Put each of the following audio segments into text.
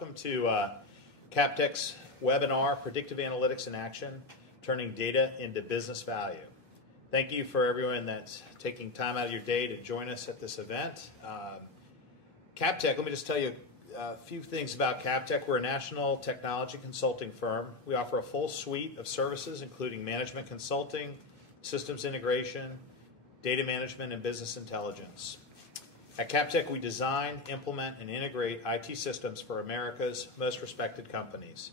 Welcome to CapTech's webinar, Predictive Analytics in Action, Turning Data into Business Value. Thank you for everyone that's taking time out of your day to join us at this event. CapTech, let me just tell you a few things about CapTech. We're a national technology consulting firm. We offer a full suite of services, including management consulting, systems integration, data management, and business intelligence. At CapTech, we design, implement, and integrate IT systems for America's most respected companies.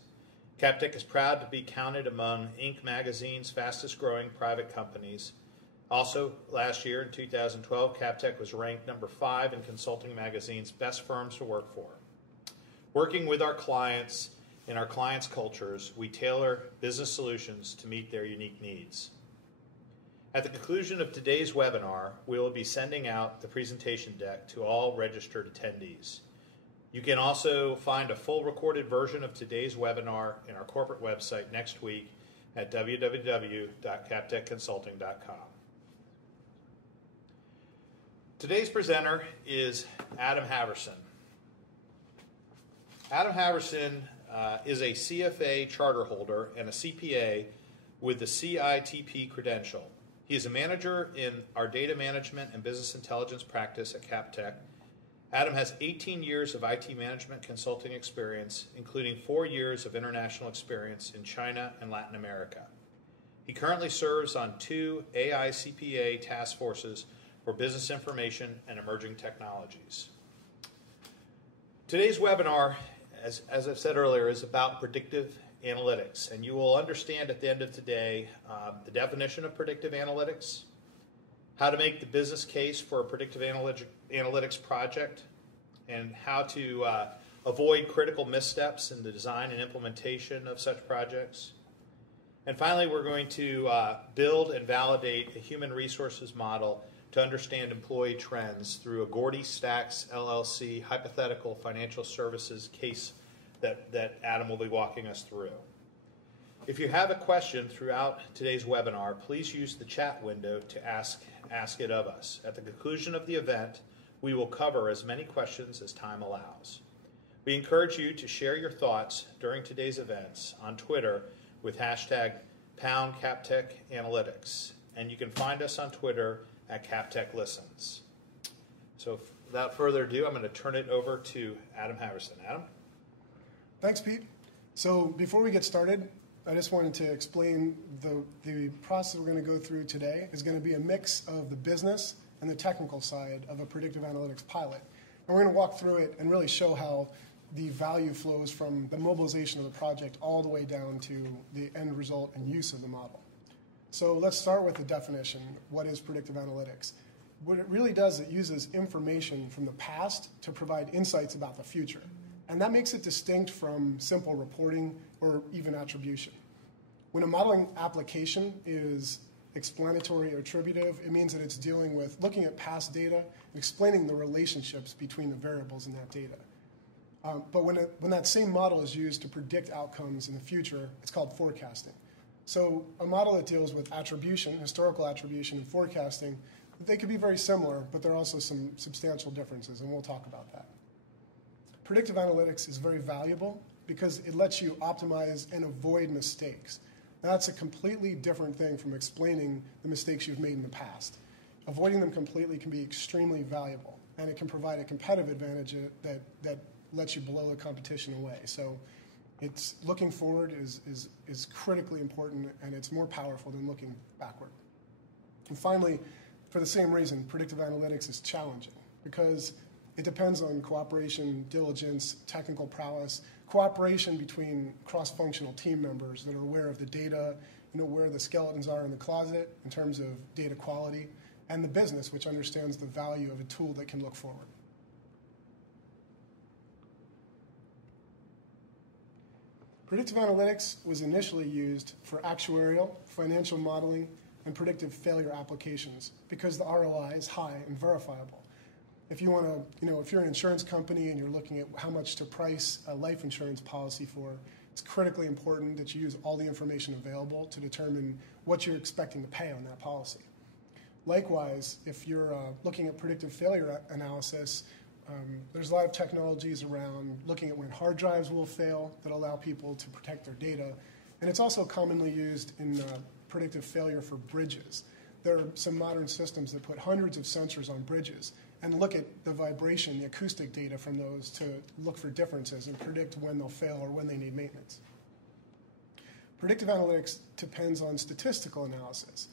CapTech is proud to be counted among Inc. magazine's fastest growing private companies. Also, last year in 2012, CapTech was ranked number 5 in Consulting Magazine's best firms to work for. Working with our clients and our clients' cultures, we tailor business solutions to meet their unique needs. At the conclusion of today's webinar, we will be sending out the presentation deck to all registered attendees. You can also find a full recorded version of today's webinar in our corporate website next week at www.captechconsulting.com. Today's presenter is Adam Haverson. Adam Haverson is a CFA charter holder and a CPA with the CITP credential. He is a manager in our data management and business intelligence practice at CapTech. Adam has 18 years of IT management consulting experience, including 4 years of international experience in China and Latin America. He currently serves on 2 AI CPA task forces for business information and emerging technologies. Today's webinar, as I've said earlier, is about predictive analytics, and you will understand at the end of today the definition of predictive analytics, how to make the business case for a predictive analytics project, and how to avoid critical missteps in the design and implementation of such projects. And finally, we're going to build and validate a human resources model to understand employee trends through a Gordy Stacks LLC hypothetical financial services case that Adam will be walking us through. If you have a question throughout today's webinar, please use the chat window to ask it of us. At the conclusion of the event, we will cover as many questions as time allows. We encourage you to share your thoughts during today's events on Twitter with hashtag #CapTechAnalytics, and you can find us on Twitter at CapTechListens. So without further ado, I'm going to turn it over to Adam Haverson. Adam? Thanks, Pete. So before we get started, I just wanted to explain the process we're going to go through today is going to be a mix of the business and the technical side of a predictive analytics pilot. And we're going to walk through it and really show how the value flows from the mobilization of the project all the way down to the end result and use of the model. So let's start with the definition. What is predictive analytics? What it really does, it uses information from the past to provide insights about the future. And that makes it distinct from simple reporting or even attribution. When a modeling application is explanatory or attributive, it means that it's dealing with looking at past data and explaining the relationships between the variables in that data. But when that same model is used to predict outcomes in the future, it's called forecasting. So a model that deals with attribution, historical attribution, and forecasting, they could be very similar, but there are also some substantial differences, and we'll talk about that. Predictive analytics is very valuable because it lets you optimize and avoid mistakes. Now, that's a completely different thing from explaining the mistakes you've made in the past. Avoiding them completely can be extremely valuable, and it can provide a competitive advantage that lets you blow the competition away. So it's looking forward is critically important, and it's more powerful than looking backward. And finally, for the same reason, predictive analytics is challenging because it depends on cooperation, diligence, technical prowess, cooperation between cross-functional team members that are aware of the data, where the skeletons are in the closet in terms of data quality, and the business, which understands the value of a tool that can look forward. Predictive analytics was initially used for actuarial, financial modeling, and predictive failure applications because the ROI is high and verifiable. If you want to, if you're an insurance company and you're looking at how much to price a life insurance policy for, it's critically important that you use all the information available to determine what you're expecting to pay on that policy. Likewise, if you're looking at predictive failure analysis, There's a lot of technologies around looking at when hard drives will fail that allow people to protect their data. And it's also commonly used in predictive failure for bridges. There are some modern systems that put hundreds of sensors on bridges and look at the vibration, the acoustic data from those to look for differences and predict when they'll fail or when they need maintenance. Predictive analytics depends on statistical analysis,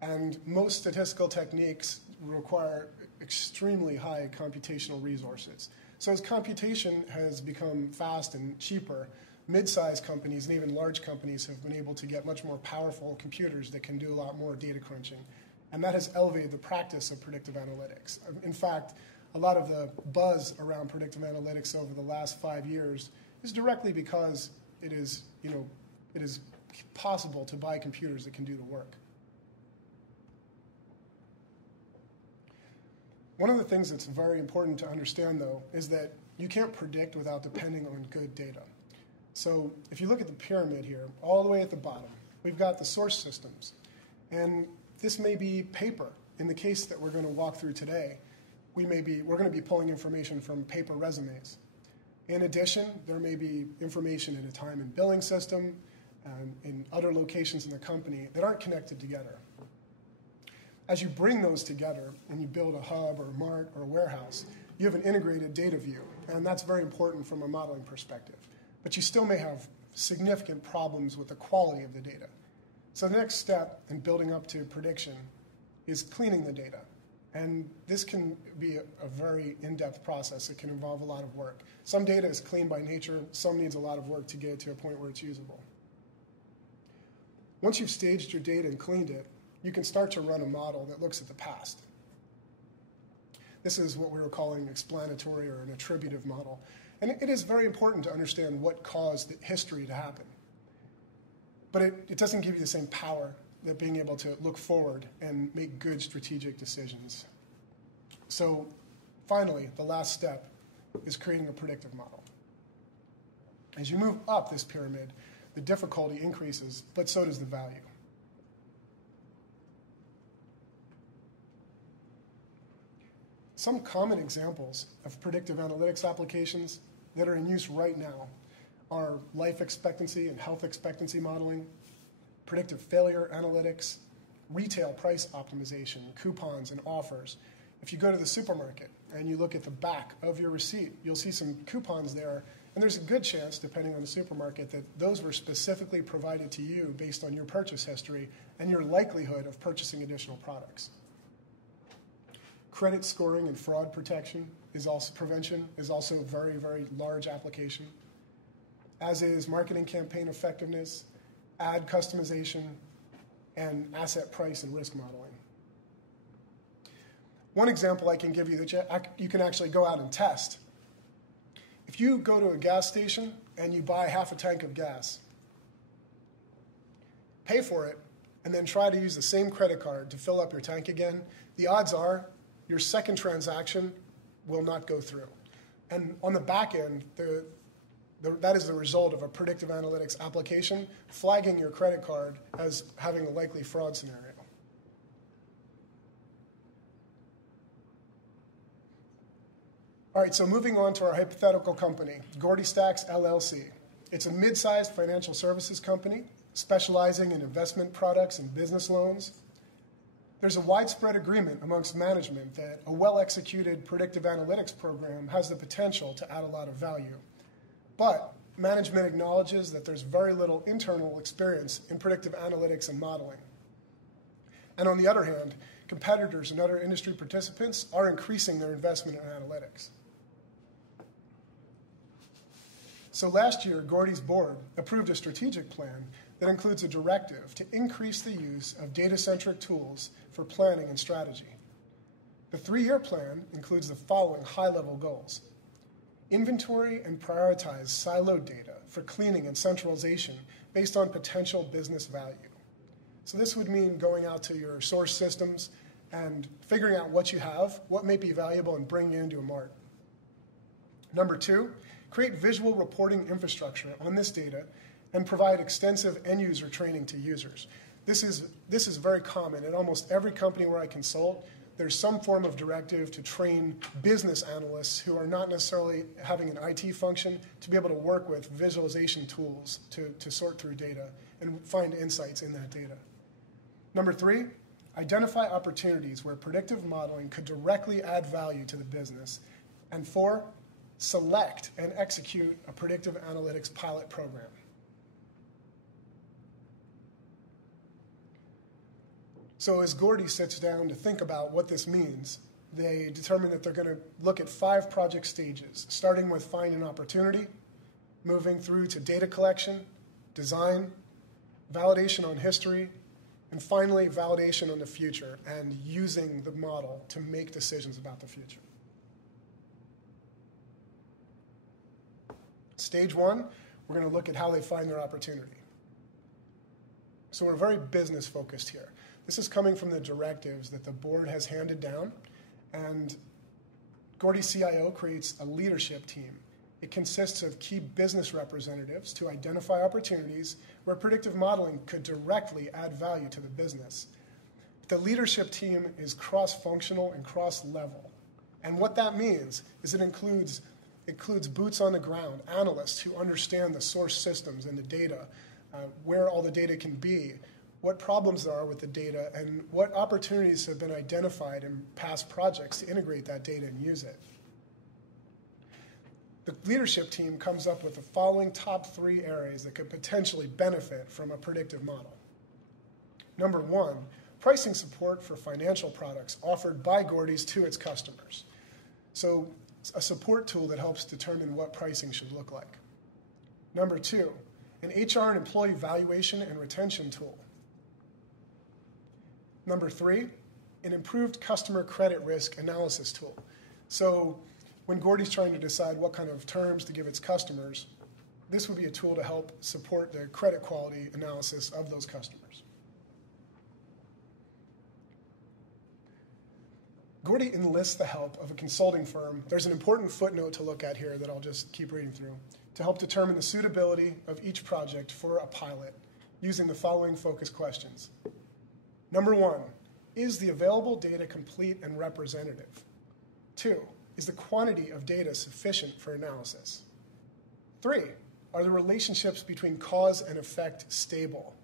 and most statistical techniques require extremely high computational resources. So as computation has become fast and cheaper, mid-sized companies and even large companies have been able to get much more powerful computers that can do a lot more data crunching. And that has elevated the practice of predictive analytics. In fact, a lot of the buzz around predictive analytics over the last 5 years is directly because it is possible to buy computers that can do the work. One of the things that's very important to understand, though, is that you can't predict without depending on good data. So if you look at the pyramid here, all the way at the bottom, we've got the source systems. And this may be paper. In the case that we're going to walk through today, we're going to be pulling information from paper resumes. In addition, there may be information in a time and billing system and in other locations in the company that aren't connected together. As you bring those together and you build a hub or a mart or a warehouse, you have an integrated data view, and that's very important from a modeling perspective. But you still may have significant problems with the quality of the data. So the next step in building up to prediction is cleaning the data. And this can be a very in-depth process. It can involve a lot of work. Some data is clean by nature. Some needs a lot of work to get it to a point where it's usable. Once you've staged your data and cleaned it, you can start to run a model that looks at the past. This is what we were calling explanatory or an attributive model. And it is very important to understand what caused the history to happen. But it doesn't give you the same power that being able to look forward and make good strategic decisions. So finally, the last step is creating a predictive model. As you move up this pyramid, the difficulty increases, but so does the value. Some common examples of predictive analytics applications that are in use right now are life expectancy and health expectancy modeling, predictive failure analytics, retail price optimization, coupons and offers. If you go to the supermarket and you look at the back of your receipt, you'll see some coupons there, and there's a good chance, depending on the supermarket, that those were specifically provided to you based on your purchase history and your likelihood of purchasing additional products. Credit scoring and fraud prevention is also a very, very large application, as is marketing campaign effectiveness, ad customization, and asset price and risk modeling. One example I can give you that you can actually go out and test. If you go to a gas station and you buy half a tank of gas, pay for it, and then try to use the same credit card to fill up your tank again, the odds are your second transaction will not go through. And on the back end, that is the result of a predictive analytics application flagging your credit card as having a likely fraud scenario. All right, so moving on to our hypothetical company, Gordy Stacks LLC. It's a mid-sized financial services company specializing in investment products and business loans. There's a widespread agreement amongst management that a well-executed predictive analytics program has the potential to add a lot of value. But management acknowledges that there's very little internal experience in predictive analytics and modeling. And on the other hand, competitors and other industry participants are increasing their investment in analytics. So last year, Gordy's board approved a strategic plan that includes a directive to increase the use of data-centric tools for planning and strategy. The 3-year plan includes the following high-level goals: inventory and prioritize siloed data for cleaning and centralization based on potential business value. So this would mean going out to your source systems and figuring out what you have, what may be valuable, and bringing it into a mart. Number 2, create visual reporting infrastructure on this data and provide extensive end-user training to users. This is very common. In almost every company where I consult, there's some form of directive to train business analysts who are not necessarily having an IT function to be able to work with visualization tools to sort through data and find insights in that data. Number 3, identify opportunities where predictive modeling could directly add value to the business. And 4, select and execute a predictive analytics pilot program. So as Gordy sits down to think about what this means, they determine that they're going to look at 5 project stages, starting with find an opportunity, moving through to data collection, design, validation on history, and finally validation on the future and using the model to make decisions about the future. Stage 1, we're going to look at how they find their opportunity. So we're very business focused here. This is coming from the directives that the board has handed down, and Gordy CIO creates a leadership team. It consists of key business representatives to identify opportunities where predictive modeling could directly add value to the business. The leadership team is cross-functional and cross-level, and what that means is it includes boots on the ground, analysts who understand the source systems and the data, where all the data can be, what problems there are with the data, and what opportunities have been identified in past projects to integrate that data and use it. The leadership team comes up with the following top 3 areas that could potentially benefit from a predictive model. Number 1, pricing support for financial products offered by Gordy's to its customers. So a support tool that helps determine what pricing should look like. Number 2, an HR and employee valuation and retention tool. Number 3, an improved customer credit risk analysis tool. So when Gordy's trying to decide what kind of terms to give its customers, this would be a tool to help support the credit quality analysis of those customers. Gordy enlists the help of a consulting firm. There's an important footnote to look at here that I'll just keep reading through, to help determine the suitability of each project for a pilot using the following focus questions. Number 1, is the available data complete and representative? 2, is the quantity of data sufficient for analysis? 3, are the relationships between cause and effect stable?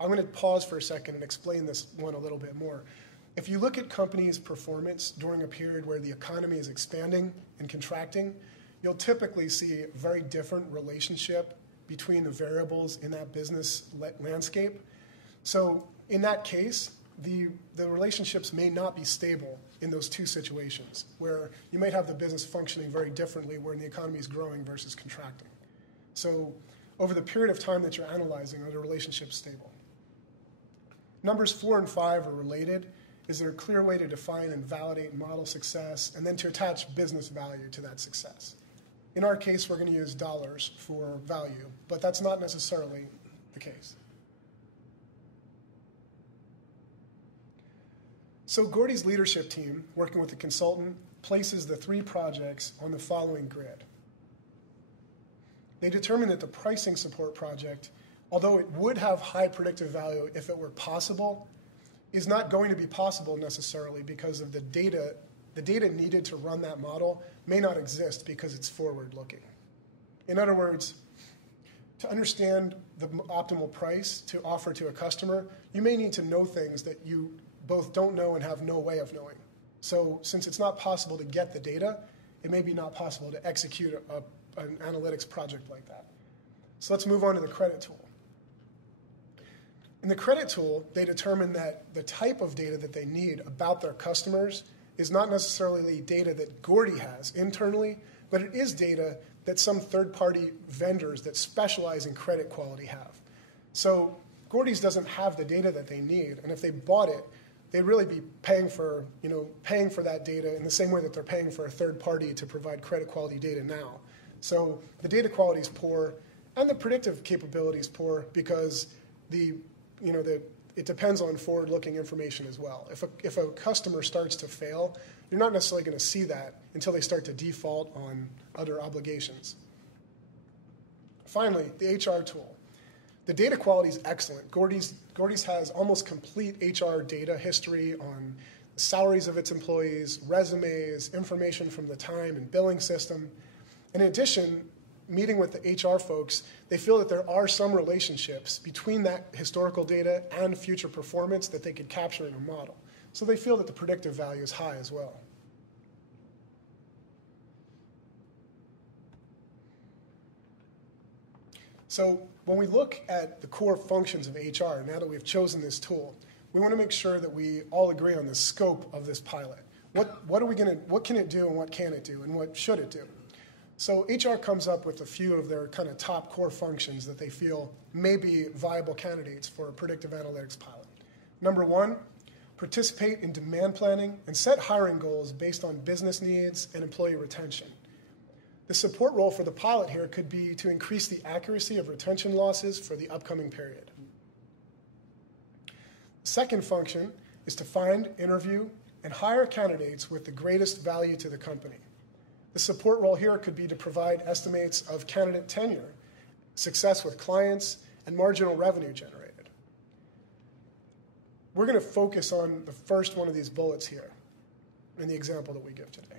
I'm going to pause for a second and explain this one a little bit more. If you look at companies' performance during a period where the economy is expanding and contracting, you'll typically see a very different relationship between the variables in that business landscape. So in that case, the relationships may not be stable in those 2 situations, where you might have the business functioning very differently when the economy is growing versus contracting. So over the period of time that you're analyzing, are the relationships stable? Numbers 4 and 5 are related. Is there a clear way to define and validate model success, and then to attach business value to that success? In our case, we're going to use dollars for value, but that's not necessarily the case. So Gordy's leadership team, working with the consultant, places the 3 projects on the following grid. They determine that the pricing support project, although it would have high predictive value if it were possible, is not going to be possible necessarily because of the data needed to run that model may not exist because it's forward-looking. In other words, to understand the optimal price to offer to a customer, you may need to know things that you both don't know and have no way of knowing. So since it's not possible to get the data, it may be not possible to execute an analytics project like that. So let's move on to the credit tool. In the credit tool, they determine that the type of data that they need about their customers is not necessarily data that Gordy has internally, but it is data that some third-party vendors that specialize in credit quality have. So Gordy's doesn't have the data that they need, and if they bought it, they'd really be paying for that data in the same way that they're paying for a third party to provide credit quality data now. So the data quality is poor, and the predictive capability is poor because it depends on forward-looking information as well. If a customer starts to fail, you're not necessarily going to see that until they start to default on other obligations. Finally, the HR tool. The data quality is excellent. Gordy's has almost complete HR data history on salaries of its employees, resumes, information from the time and billing system. In addition, meeting with the HR folks, they feel that there are some relationships between that historical data and future performance that they could capture in a model. So they feel that the predictive value is high as well. So when we look at the core functions of HR, now that we've chosen this tool, we want to make sure that we all agree on the scope of this pilot. What can it do and what can it do and what should it do? So HR comes up with a few of their kind of top core functions that they feel may be viable candidates for a predictive analytics pilot. Number one, participate in demand planning and set hiring goals based on business needs and employee retention. The support role for the pilot here could be to increase the accuracy of retention losses for the upcoming period. The second function is to find, interview, and hire candidates with the greatest value to the company. The support role here could be to provide estimates of candidate tenure, success with clients, and marginal revenue generated. We're going to focus on the first one of these bullets here in the example that we give today.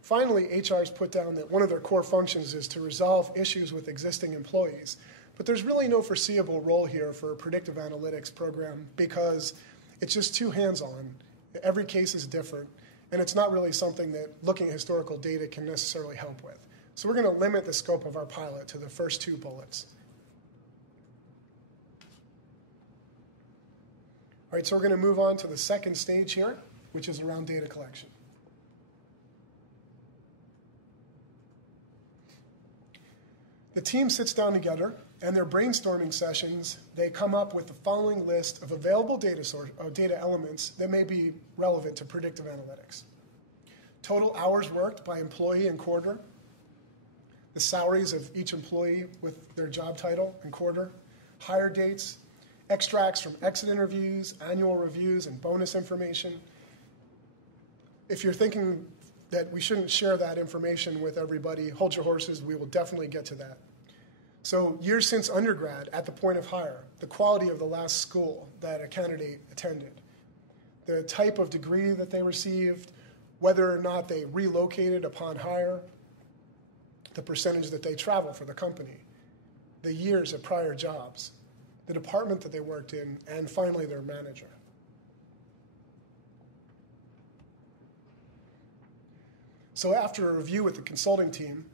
Finally, HR has put down that one of their core functions is to resolve issues with existing employees. But there's really no foreseeable role here for a predictive analytics program because it's just too hands-on. Every case is different, and it's not really something that looking at historical data can necessarily help with. So we're going to limit the scope of our pilot to the first two bullets. All right, so we're going to move on to the second stage here, which is around data collection. The team sits down together, and their brainstorming sessions, they come up with the following list of available data elements that may be relevant to predictive analytics. Total hours worked by employee and quarter, the salaries of each employee with their job title and quarter, hire dates, extracts from exit interviews, annual reviews, and bonus information. If you're thinking that we shouldn't share that information with everybody, hold your horses, we will definitely get to that. So years since undergrad, at the point of hire, the quality of the last school that a candidate attended, the type of degree that they received, whether or not they relocated upon hire, the percentage that they travel for the company, the years of prior jobs, the department that they worked in, and finally their manager. So after a review with the consulting team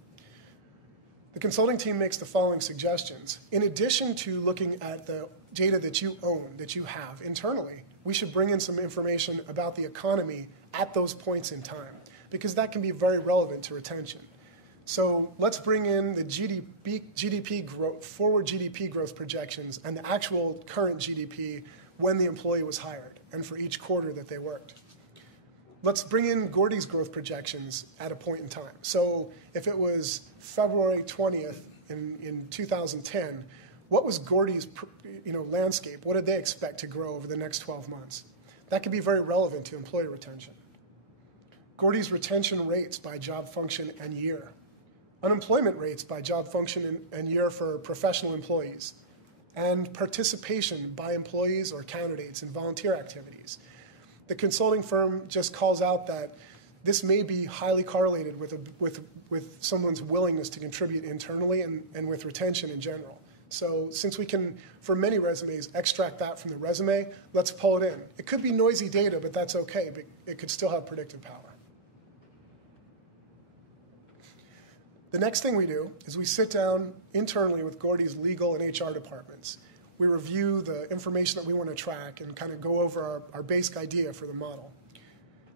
makes the following suggestions. In addition to looking at the data that you own, that you have internally, we should bring in some information about the economy at those points in time, because that can be very relevant to retention. So let's bring in the GDP growth, forward GDP growth projections and the actual current GDP when the employee was hired and for each quarter that they worked. Let's bring in Gordy's growth projections at a point in time. So if it was February 20th in 2010, what was Gordy's landscape? What did they expect to grow over the next 12 months? That could be very relevant to employee retention. Gordy's retention rates by job function and year. Unemployment rates by job function and year for professional employees. And participation by employees or candidates in volunteer activities. The consulting firm just calls out that this may be highly correlated with someone's willingness to contribute internally and with retention in general. So since we can, for many resumes, extract that from the resume, let's pull it in. It could be noisy data, but that's okay. But it could still have predictive power. The next thing we do is we sit down internally with Gordy's legal and HR departments. We review the information that we want to track and kind of go over our basic idea for the model.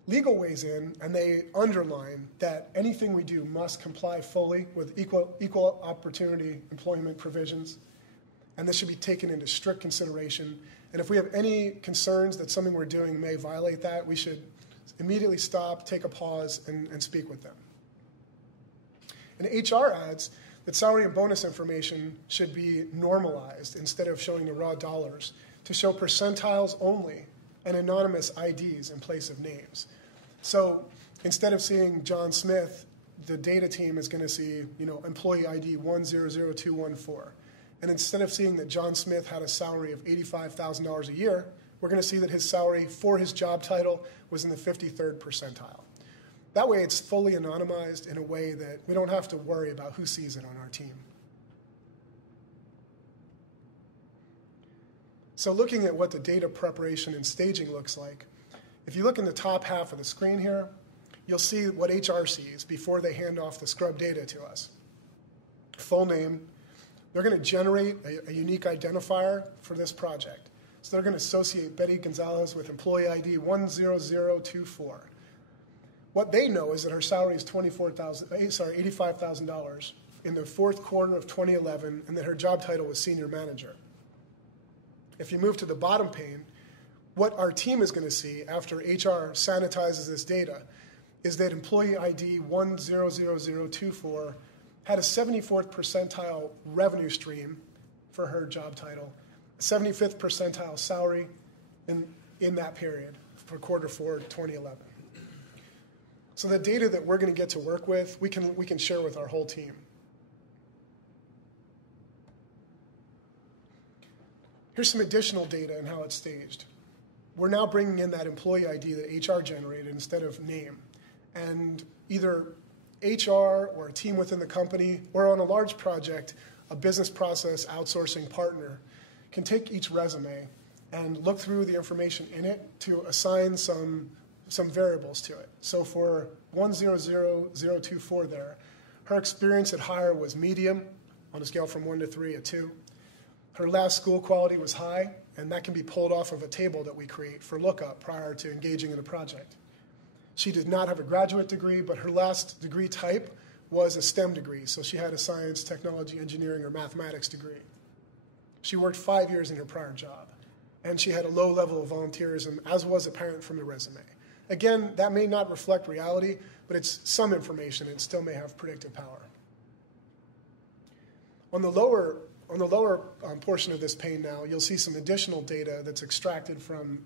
Legal weighs in, and they underline that anything we do must comply fully with equal opportunity employment provisions, and this should be taken into strict consideration. And if we have any concerns that something we're doing may violate that, we should immediately stop, take a pause, and speak with them. And HR adds that salary and bonus information should be normalized instead of showing the raw dollars to show percentiles only and anonymous IDs in place of names. So instead of seeing John Smith, the data team is going to see, employee ID 100214. And instead of seeing that John Smith had a salary of $85,000 a year, we're going to see that his salary for his job title was in the 53rd percentile. That way it's fully anonymized in a way that we don't have to worry about who sees it on our team. So looking at what the data preparation and staging looks like, if you look in the top half of the screen here, you'll see what HR sees before they hand off the scrub data to us. Full name. They're going to generate a unique identifier for this project. So they're going to associate Betty Gonzalez with employee ID 10024. What they know is that her salary is $85,000 in the fourth quarter of 2011, and that her job title was senior manager. If you move to the bottom pane, what our team is going to see after HR sanitizes this data is that employee ID 100024 had a 74th percentile revenue stream for her job title, a 75th percentile salary in that period for quarter 4 2011. So the data that we're going to get to work with, we can share with our whole team. Here's some additional data and how it's staged. We're now bringing in that employee ID that HR generated instead of name. And either HR or a team within the company, or on a large project, a business process outsourcing partner can take each resume and look through the information in it to assign some variables to it. So for 100024 there, her experience at hire was medium on a scale from 1 to 3, a 2. Her last school quality was high, and that can be pulled off of a table that we create for lookup prior to engaging in a project. She did not have a graduate degree, but her last degree type was a STEM degree, so she had a science, technology, engineering, or mathematics degree. She worked 5 years in her prior job, and she had a low level of volunteerism, as was apparent from the resume. Again, that may not reflect reality, but it's some information and still may have predictive power. On the lower portion of this pane now, you'll see some additional data that's extracted from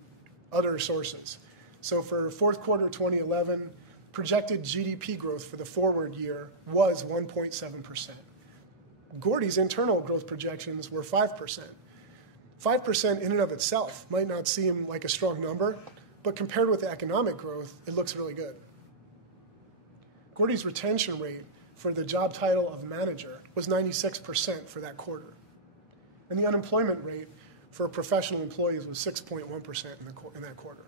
other sources. So for fourth quarter 2011, projected GDP growth for the forward year was 1.7%. Gordy's internal growth projections were 5%. 5% in and of itself might not seem like a strong number, but compared with the economic growth, it looks really good. Gordy's retention rate for the job title of manager was 96% for that quarter. And the unemployment rate for professional employees was 6.1% in that quarter.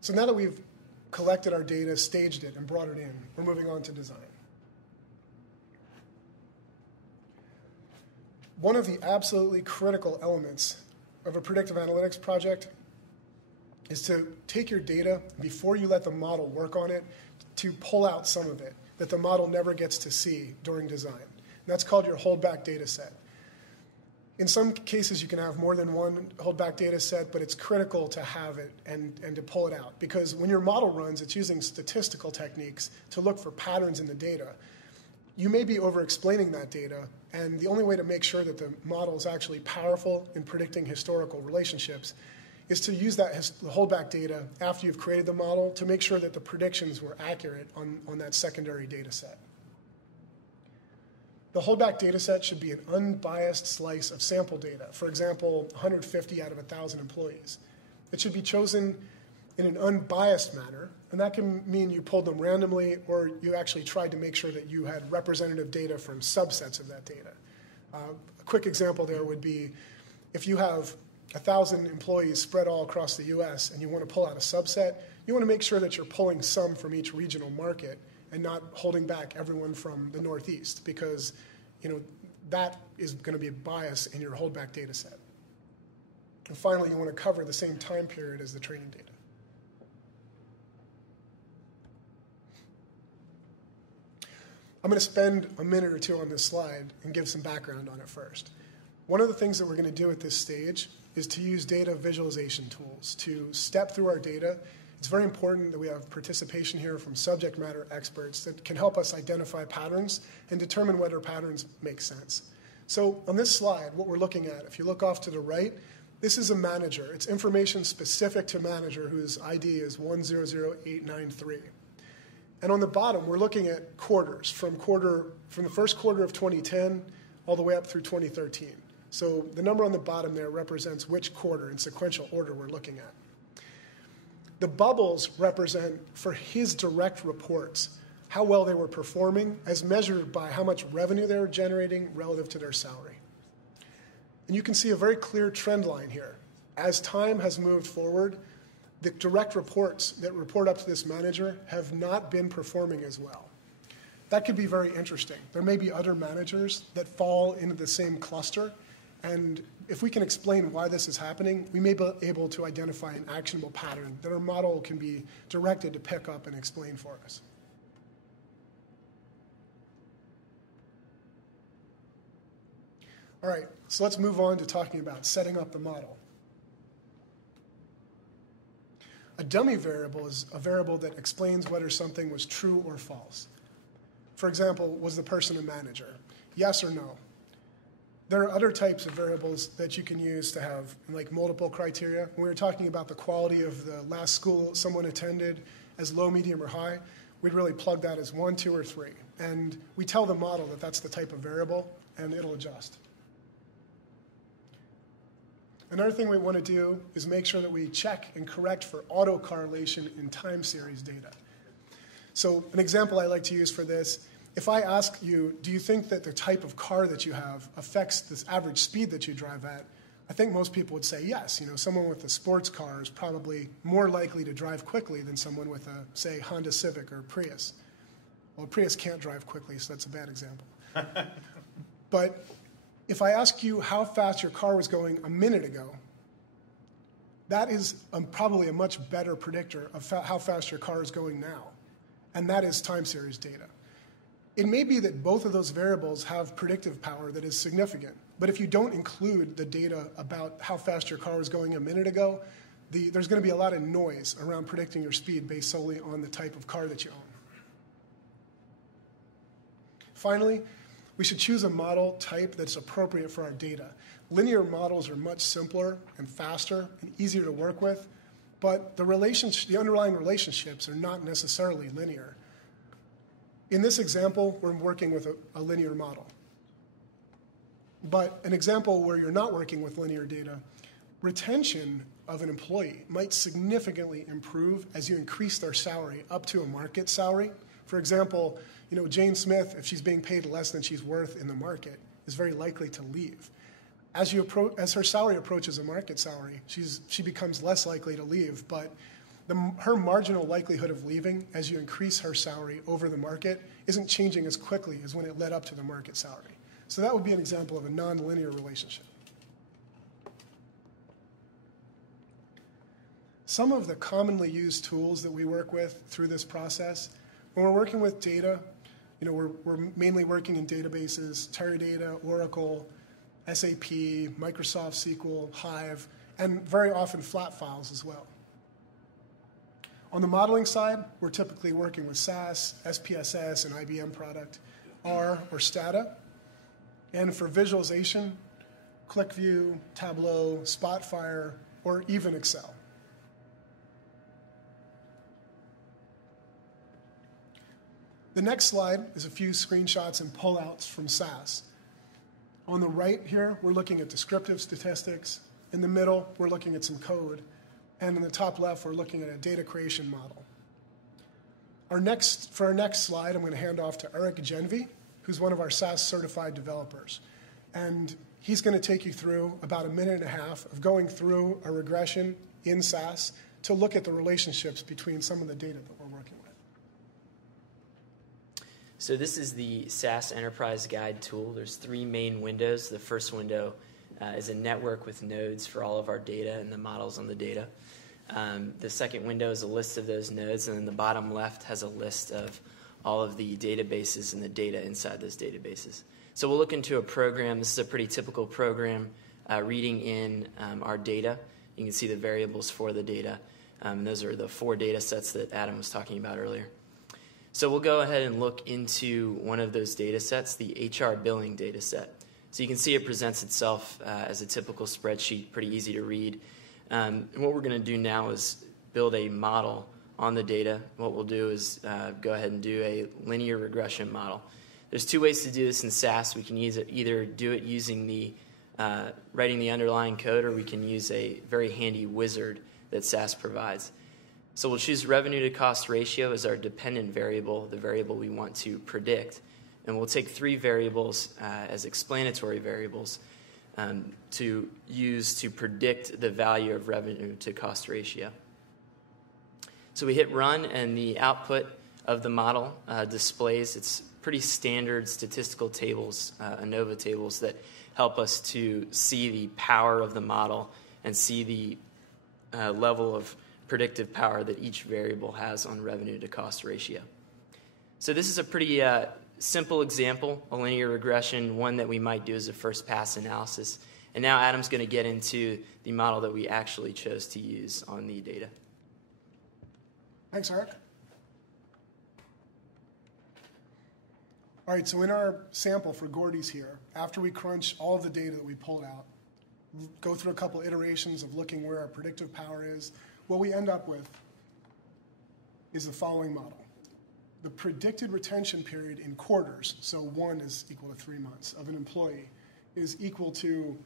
So now that we've collected our data, staged it, and brought it in, we're moving on to design. One of the absolutely critical elements of a predictive analytics project is to take your data before you let the model work on it, to pull out some of it that the model never gets to see during design. And that's called your holdback data set. In some cases, you can have more than one holdback data set, but it's critical to have it and to pull it out. Because when your model runs, it's using statistical techniques to look for patterns in the data. You may be over-explaining that data, and the only way to make sure that the model is actually powerful in predicting historical relationships is to use that holdback data after you've created the model to make sure that the predictions were accurate on that secondary data set. The holdback data set should be an unbiased slice of sample data, for example, 150 out of 1,000 employees. It should be chosen in an unbiased manner, and that can mean you pulled them randomly or you actually tried to make sure that you had representative data from subsets of that data. A quick example there would be if you have 1,000 employees spread all across the US and you want to pull out a subset, you want to make sure that you're pulling some from each regional market and not holding back everyone from the Northeast, because that is going to be a bias in your holdback data set. And finally, you want to cover the same time period as the training data. I'm going to spend a minute or two on this slide and give some background on it first. One of the things that we're going to do at this stage is to use data visualization tools to step through our data. It's very important that we have participation here from subject matter experts that can help us identify patterns and determine whether patterns make sense. So on this slide, what we're looking at, if you look off to the right, this is a manager. It's information specific to manager whose ID is 100893. And on the bottom, we're looking at quarters from the first quarter of 2010 all the way up through 2013. So the number on the bottom there represents which quarter in sequential order we're looking at. The bubbles represent, for his direct reports, how well they were performing as measured by how much revenue they were generating relative to their salary. And you can see a very clear trend line here. As time has moved forward, the direct reports that report up to this manager have not been performing as well. That could be very interesting. There may be other managers that fall into the same cluster, and if we can explain why this is happening, we may be able to identify an actionable pattern that our model can be directed to pick up and explain for us. All right, so let's move on to talking about setting up the model. A dummy variable is a variable that explains whether something was true or false. For example, was the person a manager? Yes or no? There are other types of variables that you can use to have like multiple criteria. When we were talking about the quality of the last school someone attended as low, medium, or high, we'd really plug that as 1, 2, or 3. And we tell the model that that's the type of variable, and it'll adjust. Another thing we want to do is make sure that we check and correct for autocorrelation in time series data. So an example I like to use for this, if I ask you, do you think that the type of car that you have affects this average speed that you drive at, I think most people would say yes. You know, someone with a sports car is probably more likely to drive quickly than someone with a, say, Honda Civic or Prius. Well, Prius can't drive quickly, so that's a bad example. But if I ask you how fast your car was going a minute ago, that is probably a much better predictor of how fast your car is going now. And that is time series data. It may be that both of those variables have predictive power that is significant. But if you don't include the data about how fast your car was going a minute ago, there's going to be a lot of noise around predicting your speed based solely on the type of car that you own. Finally, we should choose a model type that's appropriate for our data. Linear models are much simpler and faster and easier to work with, but the underlying relationships are not necessarily linear. In this example, we're working with a linear model. But an example where you're not working with linear data, retention of an employee might significantly improve as you increase their salary up to a market salary. For example, you know, Jane Smith, if she's being paid less than she's worth in the market, is very likely to leave. As her salary approaches a market salary, she becomes less likely to leave, but her marginal likelihood of leaving as you increase her salary over the market isn't changing as quickly as when it led up to the market salary. So that would be an example of a nonlinear relationship. Some of the commonly used tools that we work with through this process, when we're working with data, you know, we're mainly working in databases, Teradata, Oracle, SAP, Microsoft SQL, Hive, and very often flat files as well. On the modeling side, we're typically working with SAS, SPSS, and IBM product, R or Stata. And for visualization, QlikView, Tableau, Spotfire, or even Excel. The next slide is a few screenshots and pullouts from SAS. On the right here, we're looking at descriptive statistics. In the middle, we're looking at some code. And in the top left, we're looking at a data creation model. For our next slide, I'm going to hand off to Eric Genvy, who's one of our SAS certified developers. And he's going to take you through about 1.5 minutes of going through a regression in SAS to look at the relationships between some of the data that we're working with. So this is the SAS Enterprise Guide tool. There's 3 main windows. The first window is a network with nodes for all of our data and the models on the data. The second window is a list of those nodes, and then the bottom left has a list of all of the databases and the data inside those databases. So we'll look into a program. This is a pretty typical program reading in our data. You can see the variables for the data. Those are the 4 data sets that Adam was talking about earlier. So we'll go ahead and look into one of those data sets, the HR billing data set. So you can see it presents itself as a typical spreadsheet, pretty easy to read. And what we're going to do now is build a model on the data. What we'll do is go ahead and do a linear regression model. There's 2 ways to do this in SAS. We can either do it using the writing the underlying code, or we can use a very handy wizard that SAS provides. So we'll choose revenue to cost ratio as our dependent variable, the variable we want to predict. And we'll take 3 variables as explanatory variables to use to predict the value of revenue to cost ratio. So we hit run, and the output of the model displays. It's pretty standard statistical tables, ANOVA tables, that help us to see the power of the model and see the level of predictive power that each variable has on revenue to cost ratio. So this is a pretty simple example, a linear regression, one that we might do as a first pass analysis. And now Adam's going to get into the model that we actually chose to use on the data. Thanks, Eric. All right, so in our sample for Gordy's here, after we crunch all of the data that we pulled out, go through a couple iterations of looking where our predictive power is, what we end up with is the following model. The predicted retention period in quarters, so 1 is equal to 3 months, of an employee is equal to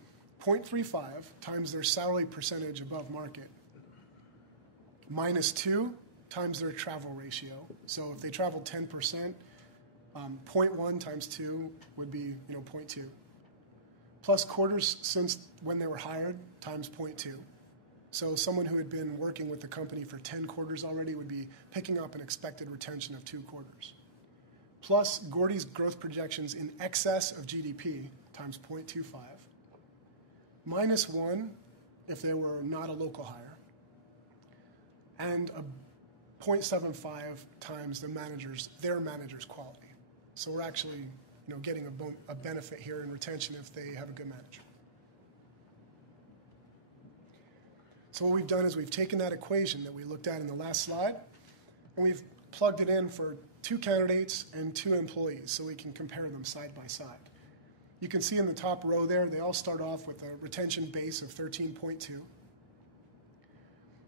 0.35 times their salary percentage above market, minus 2 times their travel ratio. So if they traveled 10%, 0.1 times 2 would be 0.2. Plus quarters since when they were hired times 0.2. So someone who had been working with the company for 10 quarters already would be picking up an expected retention of 2 quarters. Plus Gordy's growth projections in excess of GDP times 0.25. Minus 1 if they were not a local hire. And a 0.75 times their manager's quality. So we're actually getting a benefit here in retention if they have a good manager. So what we've done is we've taken that equation that we looked at in the last slide, and we've plugged it in for 2 candidates and 2 employees so we can compare them side by side. You can see in the top row there, they all start off with a retention base of 13.2.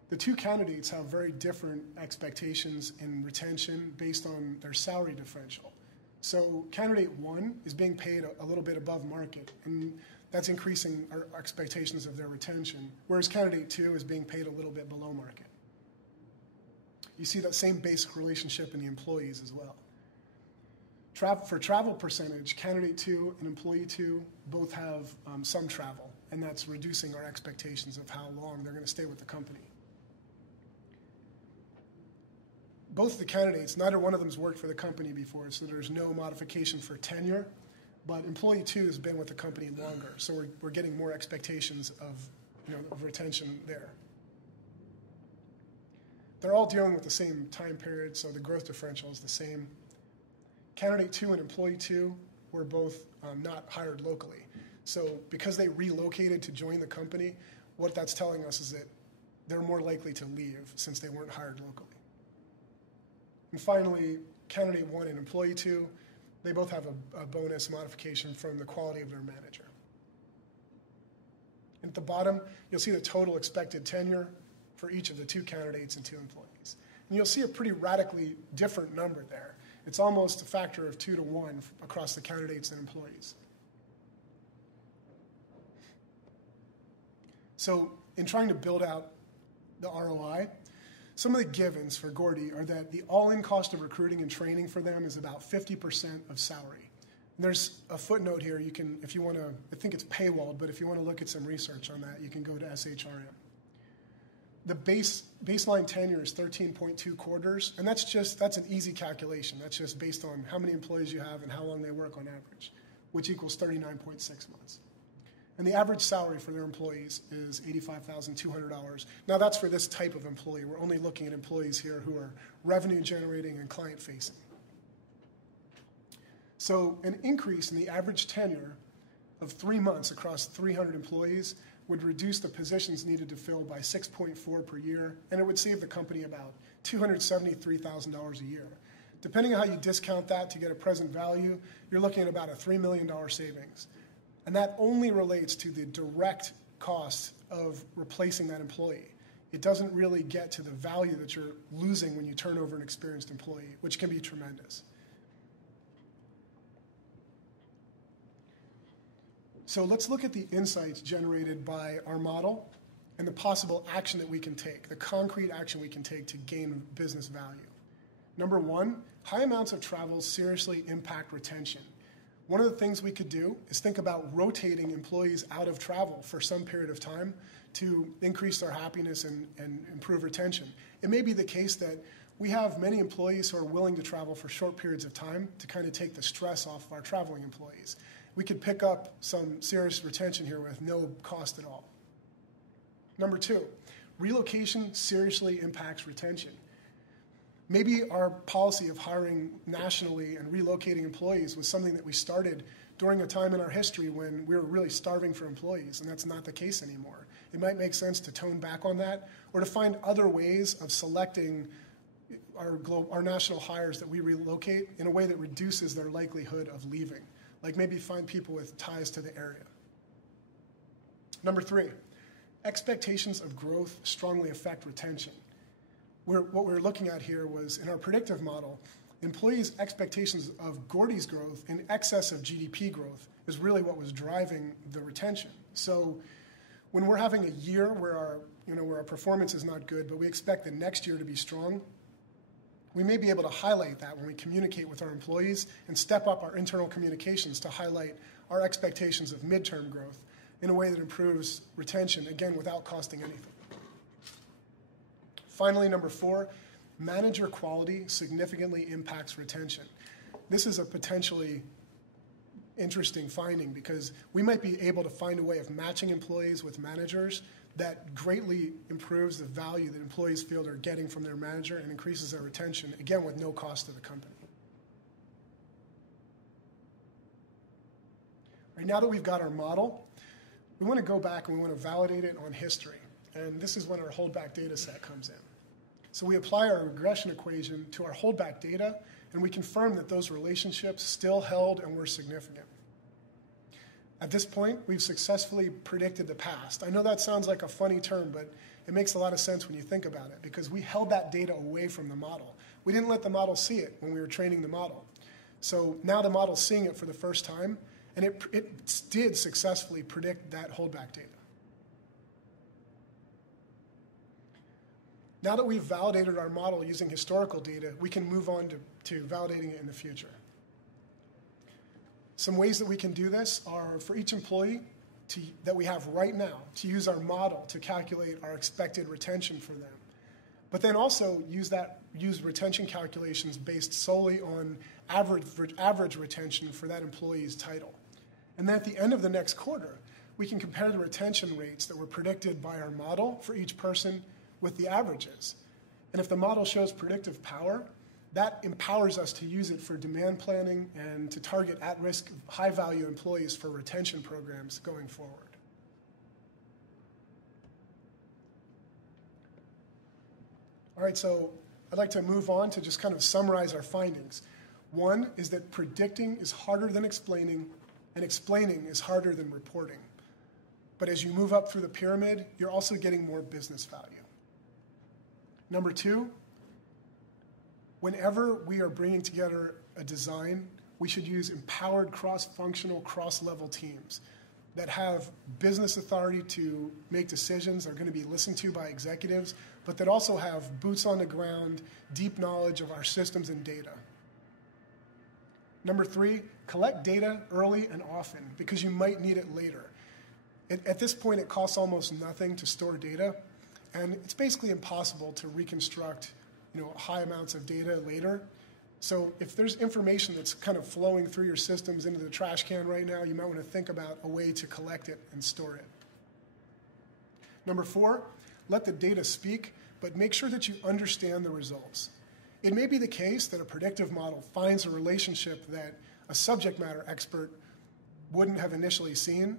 The 2 candidates have very different expectations in retention based on their salary differential. So candidate 1 is being paid a little bit above market, and that's increasing our expectations of their retention, whereas candidate 2 is being paid a little bit below market. You see that same basic relationship in the employees as well. For travel percentage, candidate 2 and employee 2 both have some travel, and that's reducing our expectations of how long they're going to stay with the company. Both of the candidates, neither one of them has worked for the company before, so there's no modification for tenure, but employee 2 has been with the company longer, so we're getting more expectations of retention there. They're all dealing with the same time period, so the growth differential is the same. Candidate 2 and employee 2 were both not hired locally. So because they relocated to join the company, what that's telling us is that they're more likely to leave since they weren't hired locally. And finally, candidate 1 and employee 2, they both have a bonus modification from the quality of their manager. At the bottom, you'll see the total expected tenure for each of the 2 candidates and 2 employees. And you'll see a pretty radically different number there. It's almost a factor of 2 to 1 across the candidates and employees. So in trying to build out the ROI, some of the givens for Gordy are that the all-in cost of recruiting and training for them is about 50% of salary. And there's a footnote here. You can, if you want to, I think it's paywalled, but if you want to look at some research on that, you can go to SHRM. The baseline tenure is 13.2 quarters, and that's an easy calculation. That's just based on how many employees you have and how long they work on average, which equals 39.6 months. And the average salary for their employees is $85,200. Now that's for this type of employee. We're only looking at employees here who are revenue generating and client facing. So an increase in the average tenure of 3 months across 300 employees would reduce the positions needed to fill by 6.4 per year, and it would save the company about $273,000 a year. Depending on how you discount that to get a present value, you're looking at about a $3 million savings. And that only relates to the direct cost of replacing that employee. It doesn't really get to the value that you're losing when you turn over an experienced employee, which can be tremendous. So let's look at the insights generated by our model and the possible action that we can take, the concrete action we can take to gain business value. Number one, high amounts of travel seriously impact retention. One of the things we could do is think about rotating employees out of travel for some period of time to increase their happiness and improve retention. It may be the case that we have many employees who are willing to travel for short periods of time to kind of take the stress off of our traveling employees. We could pick up some serious retention here with no cost at all. Number two, relocation seriously impacts retention. Maybe our policy of hiring nationally and relocating employees was something that we started during a time in our history when we were really starving for employees, and that's not the case anymore. It might make sense to tone back on that or to find other ways of selecting our national hires that we relocate in a way that reduces their likelihood of leaving, like maybe find people with ties to the area. Number three, expectations of growth strongly affect retention. What we're looking at here was, in our predictive model, employees' expectations of Gordy's growth in excess of GDP growth is really what was driving the retention. So when we're having a year where our performance is not good, but we expect the next year to be strong, we may be able to highlight that when we communicate with our employees and step up our internal communications to highlight our expectations of midterm growth in a way that improves retention, again, without costing anything. Finally, number four, manager quality significantly impacts retention. This is a potentially interesting finding because we might be able to find a way of matching employees with managers that greatly improves the value that employees feel they're getting from their manager and increases their retention, again, with no cost to the company. Right now that we've got our model, we want to go back and we want to validate it on history. And this is when our holdback data set comes in. So we apply our regression equation to our holdback data, and we confirm that those relationships still held and were significant. At this point, we've successfully predicted the past. I know that sounds like a funny term, but it makes a lot of sense when you think about it, because we held that data away from the model. We didn't let the model see it when we were training the model. So now the model's seeing it for the first time, and it did successfully predict that holdback data. Now that we've validated our model using historical data, we can move on to validating it in the future. Some ways that we can do this are for each employee that we have right now to use our model to calculate our expected retention for them. But then also use retention calculations based solely on average retention for that employee's title. And then at the end of the next quarter, we can compare the retention rates that were predicted by our model for each person with the averages. And if the model shows predictive power, that empowers us to use it for demand planning and to target at-risk, high-value employees for retention programs going forward. All right, so I'd like to move on to just kind of summarize our findings. One is that predicting is harder than explaining, and explaining is harder than reporting. But as you move up through the pyramid, you're also getting more business value. Number two, whenever we are bringing together a design, we should use empowered cross-functional, cross-level teams that have business authority to make decisions, are going to be listened to by executives, but that also have boots on the ground, deep knowledge of our systems and data. Number three, collect data early and often because you might need it later. At this point, it costs almost nothing to store data, and it's basically impossible to reconstruct high amounts of data later. So if there's information that's kind of flowing through your systems into the trash can right now, you might want to think about a way to collect it and store it. Number four, let the data speak, but make sure that you understand the results. It may be the case that a predictive model finds a relationship that a subject matter expert wouldn't have initially seen,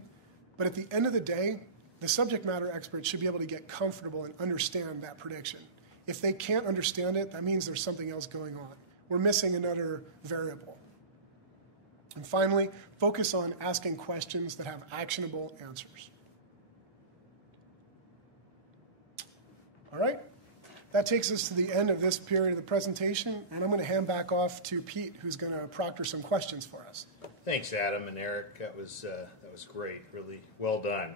but at the end of the day, the subject matter expert should be able to get comfortable and understand that prediction. If they can't understand it, that means there's something else going on. We're missing another variable. And finally, focus on asking questions that have actionable answers. All right, that takes us to the end of this period of the presentation, and I'm going to hand back off to Pete, who's going to proctor some questions for us. Thanks, Adam and Eric. That was was great. Really well done.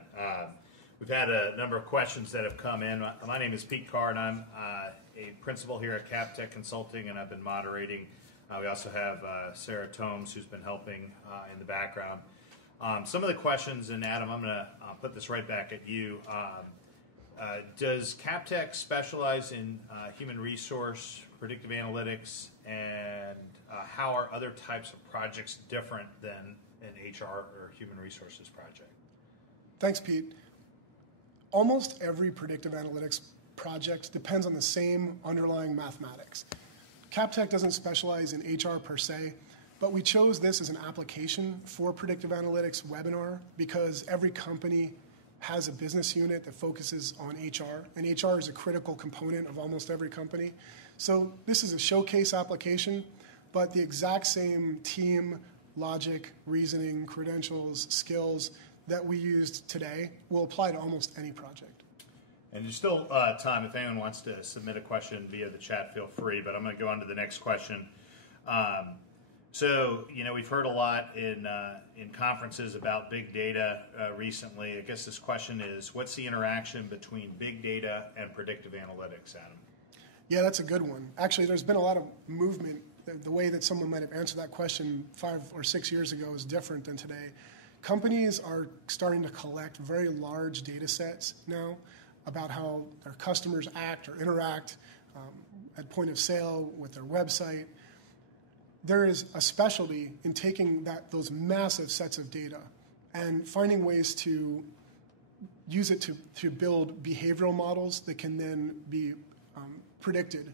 We've had a number of questions that have come in. My name is Pete Carr, and I'm a principal here at CapTech Consulting, and I've been moderating. We also have Sarah Tomes, who's been helping in the background. Some of the questions, and Adam, I'm going to put this right back at you. Does CapTech specialize in human resource, predictive analytics, and how are other types of projects different than an HR or human resources project? Thanks, Pete. Almost every predictive analytics project depends on the same underlying mathematics. CapTech doesn't specialize in HR per se, but we chose this as an application for predictive analytics webinar because every company has a business unit that focuses on HR, and HR is a critical component of almost every company. So this is a showcase application, but the exact same team, logic, reasoning, credentials, skills that we used today will apply to almost any project. And there's still time. If anyone wants to submit a question via the chat, feel free, but I'm going to go on to the next question. So, we've heard a lot in conferences about big data recently. I guess this question is, what's the interaction between big data and predictive analytics, Adam? Yeah, that's a good one. Actually, there's been a lot of movement. The way that someone might have answered that question 5 or 6 years ago is different than today. Companies are starting to collect very large data sets now about how their customers act or interact at point of sale with their website. There is a specialty in taking those massive sets of data and finding ways to use it to build behavioral models that can then be predicted.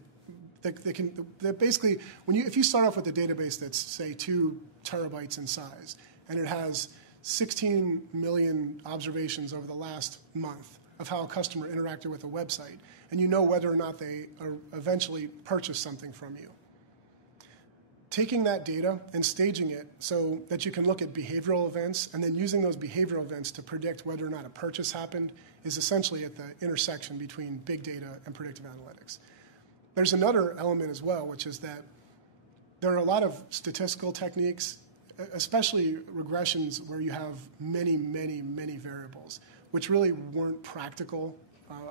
That basically, if you start off with a database that's, say, 2 terabytes in size, and it has 16 million observations over the last month of how a customer interacted with a website, and you know whether or not they eventually purchase something from you. Taking that data and staging it so that you can look at behavioral events and then using those behavioral events to predict whether or not a purchase happened is essentially at the intersection between big data and predictive analytics. There's another element as well, which is that there are a lot of statistical techniques, especially regressions where you have many, many, many variables, which really weren't practical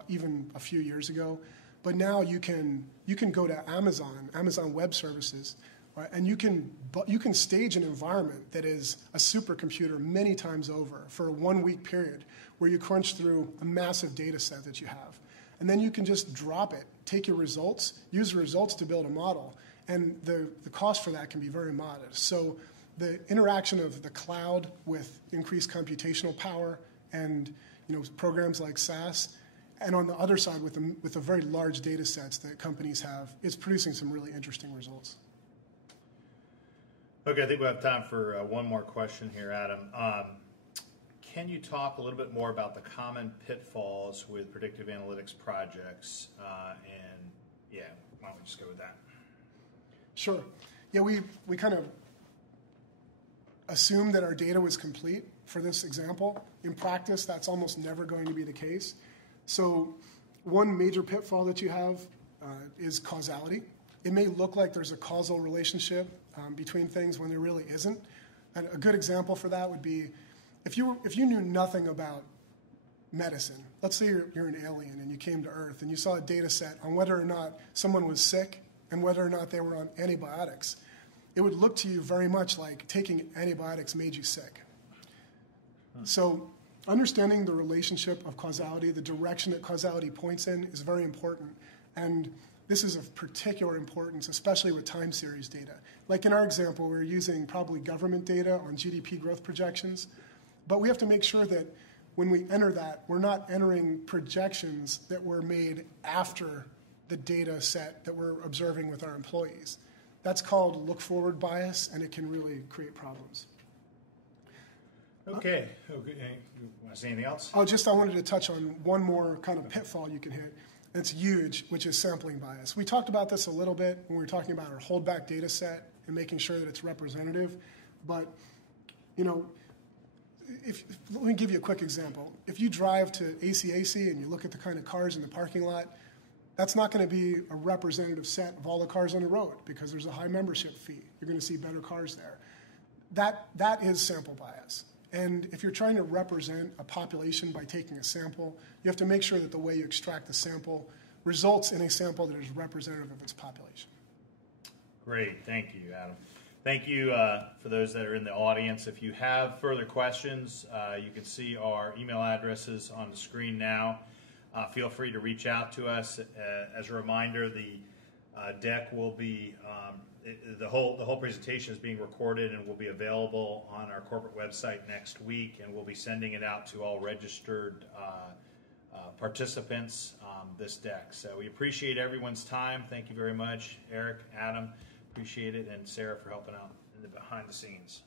even a few years ago. But now you can go to Amazon Web Services, right, and you can stage an environment that is a supercomputer many times over for a 1-week period where you crunch through a massive data set that you have. And then you can just drop it, take your results, use the results to build a model, and the cost for that can be very modest. So the interaction of the cloud with increased computational power and programs like SAS, and on the other side with the very large data sets that companies have, it's producing some really interesting results. Okay, I think we have time for one more question here, Adam. Can you talk a little bit more about the common pitfalls with predictive analytics projects? Why don't we just go with that? Sure. Yeah, we kind of assumed that our data was complete for this example. In practice, that's almost never going to be the case. So one major pitfall that you have is causality. It may look like there's a causal relationship between things when there really isn't. And a good example for that would be if you knew nothing about medicine. Let's say you're an alien and you came to Earth and you saw a data set on whether or not someone was sick and whether or not they were on antibiotics. It would look to you very much like taking antibiotics made you sick. So understanding the relationship of causality, the direction that causality points in, is very important. And this is of particular importance, especially with time series data. Like in our example, we're using probably government data on GDP growth projections. But we have to make sure that when we enter that, we're not entering projections that were made after the data set that we're observing with our employees. That's called look-forward bias, and it can really create problems. Okay. Want to say anything else? I wanted to touch on one more kind of pitfall you can hit. It's huge, which is sampling bias. We talked about this a little bit when we were talking about our holdback data set and making sure that it's representative. But, let me give you a quick example. If you drive to ACAC and you look at the kind of cars in the parking lot, that's not going to be a representative set of all the cars on the road because there's a high membership fee. You're going to see better cars there. That is sample bias. And if you're trying to represent a population by taking a sample, you have to make sure that the way you extract the sample results in a sample that is representative of its population. Great, thank you, Adam. Thank you for those that are in the audience. If you have further questions, you can see our email addresses on the screen now. Feel free to reach out to us. As a reminder, the deck will be, the whole presentation is being recorded and will be available on our corporate website next week, and we'll be sending it out to all registered participants, this deck. So we appreciate everyone's time. Thank you very much, Eric, Adam, appreciate it, and Sarah for helping out in the behind the scenes.